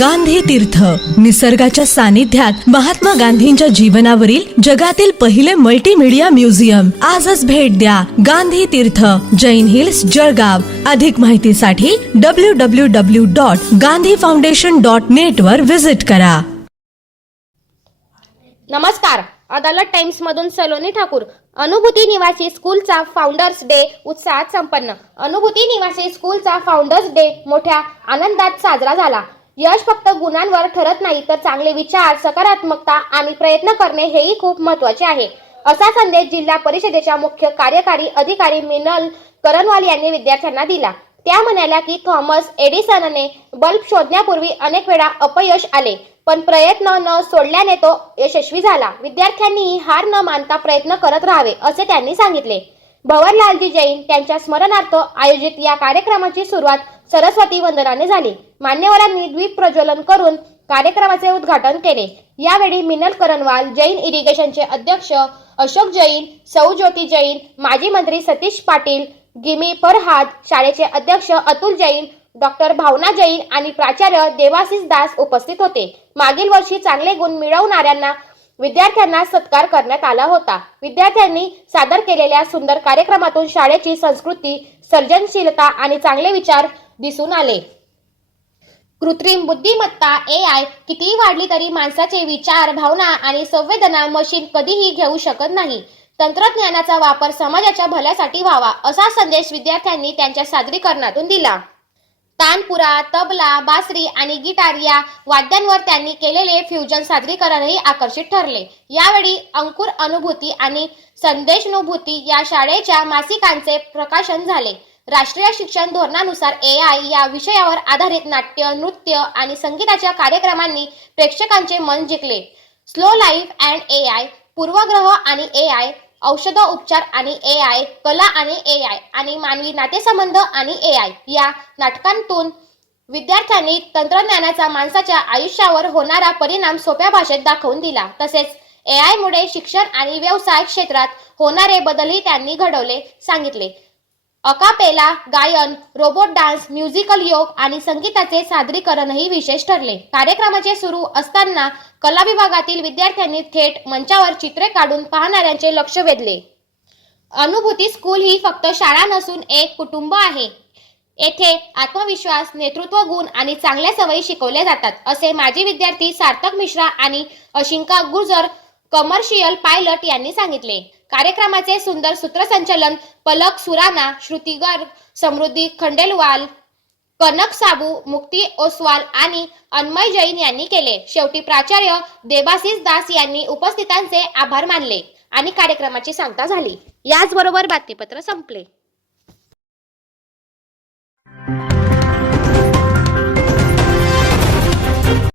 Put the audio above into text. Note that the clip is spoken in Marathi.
गांधी तीर्थ, निसर्गाच्या सानिध्यात महात्मा गांधींच्या जीवनावरील जगातील पहिले मल्टीमीडिया म्युझियम. आजच भेट द्या. गांधी तीर्थ, जैन हिल्स, जळगाव. अधिक माहितीसाठी www.gandhifoundation.net वर विजिट करा. नमस्कार. अदालत टाइम्स मधून सलोनी ठाकूर. अनुभूती निवासी स्कूलचा फाउंडर्स डे उत्साहात संपन्न. अनुभूती निवासी स्कूलचा फाउंडर्स डे मोठ्या आनंदात साजरा झाला. यश फक्त गुणांवर ठरत नाही, तर चांगले विचार, सकारात्मकता आणि प्रयत्न करणे हेही खूप महत्त्वाचे आहे, असा संदेश जिल्हा परिषदेच्या मुख्य कार्यकारी अधिकारी मिनल करणवाल यांनी विद्यार्थ्यांना दिला. त्या म्हणाल्या की थॉमस एडिसनने बल्ब शोधण्यापूर्वी अनेक वेळा अपयश आले, पण प्रयत्न न सोडल्याने तो यशस्वी झाला. विद्यार्थ्यांनीही हार न मानता प्रयत्न करत राहावे, असे त्यांनी सांगितले. भवरलालजी जैन त्यांच्या स्मरणार्थ आयोजित या कार्यक्रमाची सुरुवात सरस्वती वंदनाने झाली. मान्यवरांनी दीप प्रज्वलन करून कार्यक्रमाचे उद्घाटन केले. यावेळी मिनल करणवाल, जैन इरिगेशनचे अध्यक्ष अशोक जैन, सौ ज्योती जैन, माजी मंत्री सतीश पाटील, गिमी फरहाद, शाळेचे अध्यक्ष अतुल जैन, डॉक्टर भावना जैन आणि प्राचार्य देवाशीष दास उपस्थित होते. मागील वर्षी चांगले गुण मिळवणाऱ्यांना विद्यार्थ्यांना सत्कार करण्यात आला होता. विद्यार्थ्यांनी सादर केलेल्या सुंदर कार्यक्रमातून शाळेची संस्कृती, सर्जनशीलता आणि चांगले विचार दिसून आले. कृत्रिम बुद्धिमत्ता AI कितीही वाढली तरी माणसाचे विचार, भावना आणि संवेदना मशीन कधीही घेऊ शकत नाही. तंत्रज्ञानाचा वापर समाजाच्या भल्यासाठी व्हावा, असा संदेश विद्यार्थ्यांनी त्यांच्या सादरीकरणातून दिला. तानपुरा, तबला, बासरी आणि गिटार या वाद्यांवर त्यांनी केलेले फ्युजन सादरीकरणही आकर्षित ठरले. यावेळी अंकुर अनुभूती आणि संदेशानुभूती या शाळेच्या मासिकांचे प्रकाशन झाले. राष्ट्रीय शिक्षण धोरणानुसार AI या विषयावर आधारित नाट्य, नृत्य आणि संगीताच्या कार्यक्रमांनी प्रेक्षकांचे मन जिंकले. स्लो लाईफ अँड AI, पूर्वग्रह आणि AI, औषधोपचार आणि AI, कला आणि AI आणि मानवी नातेसंबंध आणि AI या नाटकांतून विद्यार्थ्यांनी तंत्रज्ञानाचा माणसाच्या आयुष्यावर होणारा परिणाम सोप्या भाषेत दाखवून दिला. तसेच AI मुळे शिक्षण आणि व्यवसाय क्षेत्रात होणारे बदलही त्यांनी घडवले सांगितले. अकापेला गायन, रोबोट डान्स, म्युझिकल योग आणि संगीताचे सादरीकरणही विशेष ठरले. कार्यक्रमाचे सुरू असताना कला विभागातील विद्यार्थ्यांनी थेट मंचावर चित्रे काढून पाहणाऱ्यांचे लक्ष वेधले. अनुभूती स्कूल ही फक्त शाळा नसून एक कुटुंब आहे. येथे आत्मविश्वास, नेतृत्व गुण आणि चांगल्या सवयी शिकवल्या जातात, असे माजी विद्यार्थी सार्थक मिश्रा आणि अशिंका गुर्जर, कमर्शियल पायलट यांनी सांगितले. कार्यक्रमाचे सुंदर सूत्रसंचलन पलक सुराना, श्रुती गर्ग, समृद्धी खंडेलवाल, कनक साबू, मुक्ती ओसवाल आणि अन्मय जैन यांनी केले. शेवटी प्राचार्य देवाशीष दास यांनी उपस्थितांचे आभार मानले आणि कार्यक्रमाची सांगता झाली. याचबरोबर बातमीपत्र संपले.